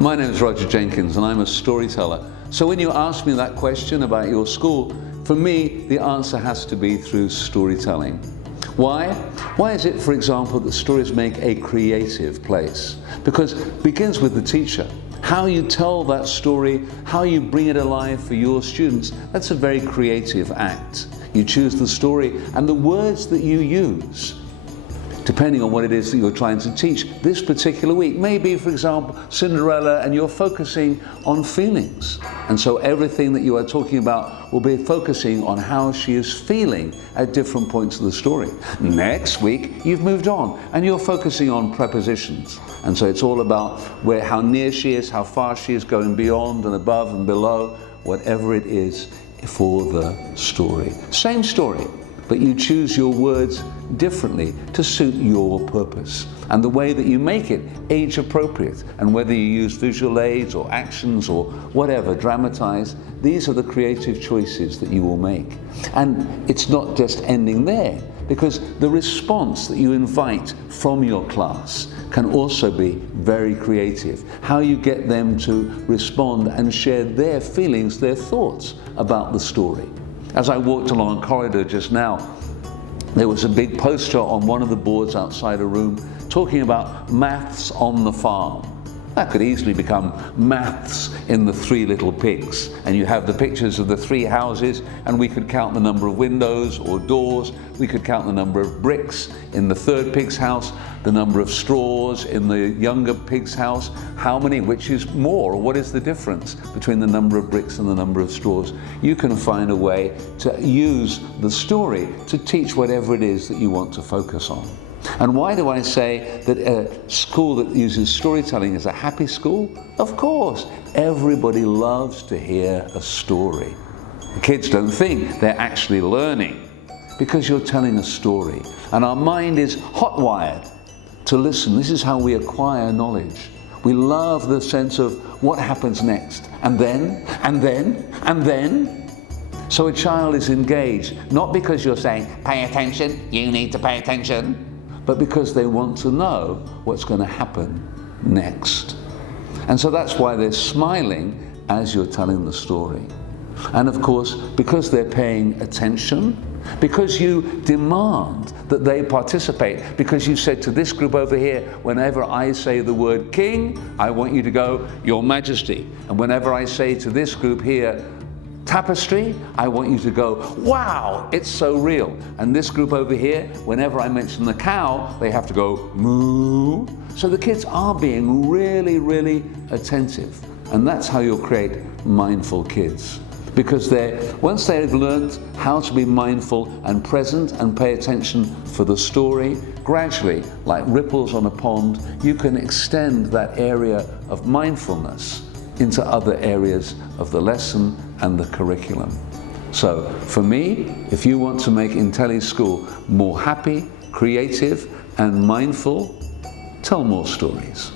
my name is Roger Jenkins and I'm a storyteller. So when you ask me that question about your school, for me the answer has to be through storytelling. Why? Why is it, for example, that stories make a creative place? Because it begins with the teacher. How you tell that story, how you bring it alive for your students, that's a very creative act. You choose the story and the words that you use, depending on what it is that you're trying to teach this particular week. Maybe, for example, Cinderella, and you're focusing on feelings. And so everything that you are talking about will be focusing on how she is feeling at different points of the story. Next week, you've moved on and you're focusing on prepositions. And so it's all about how near she is, how far she is going beyond and above and below, whatever it is for the story. Same story, but you choose your words differently to suit your purpose. And the way that you make it age appropriate, and whether you use visual aids or actions or whatever, dramatize, these are the creative choices that you will make. And it's not just ending there, because the response that you invite from your class can also be very creative. How you get them to respond and share their feelings, their thoughts about the story. As I walked along a corridor just now, there was a big poster on one of the boards outside a room talking about maths on the farm. That could easily become maths in the Three Little Pigs. And you have the pictures of the three houses, and we could count the number of windows or doors. We could count the number of bricks in the third pig's house, the number of straws in the younger pig's house, how many, which is more, or what is the difference between the number of bricks and the number of straws. You can find a way to use the story to teach whatever it is that you want to focus on. And why do I say that a school that uses storytelling is a happy school? Of course, everybody loves to hear a story. The kids don't think they're actually learning because you're telling a story. And our mind is hot-wired to listen. This is how we acquire knowledge. We love the sense of what happens next, and then, and then, and then. So a child is engaged, not because you're saying, pay attention, you need to pay attention, but because they want to know what's going to happen next. And so that's why they're smiling as you're telling the story. And of course, because they're paying attention, because you demand that they participate, because you said to this group over here, whenever I say the word king, I want you to go, Your Majesty. And whenever I say to this group here, tapestry, I want you to go, wow, it's so real. And this group over here, whenever I mention the cow, they have to go, moo. So the kids are being really, really attentive. And that's how you'll create mindful kids. Because once they've learned how to be mindful and present and pay attention for the story, gradually, like ripples on a pond, you can extend that area of mindfulness into other areas of the lesson and the curriculum. So for me, if you want to make Intelli School more happy, creative and mindful, tell more stories.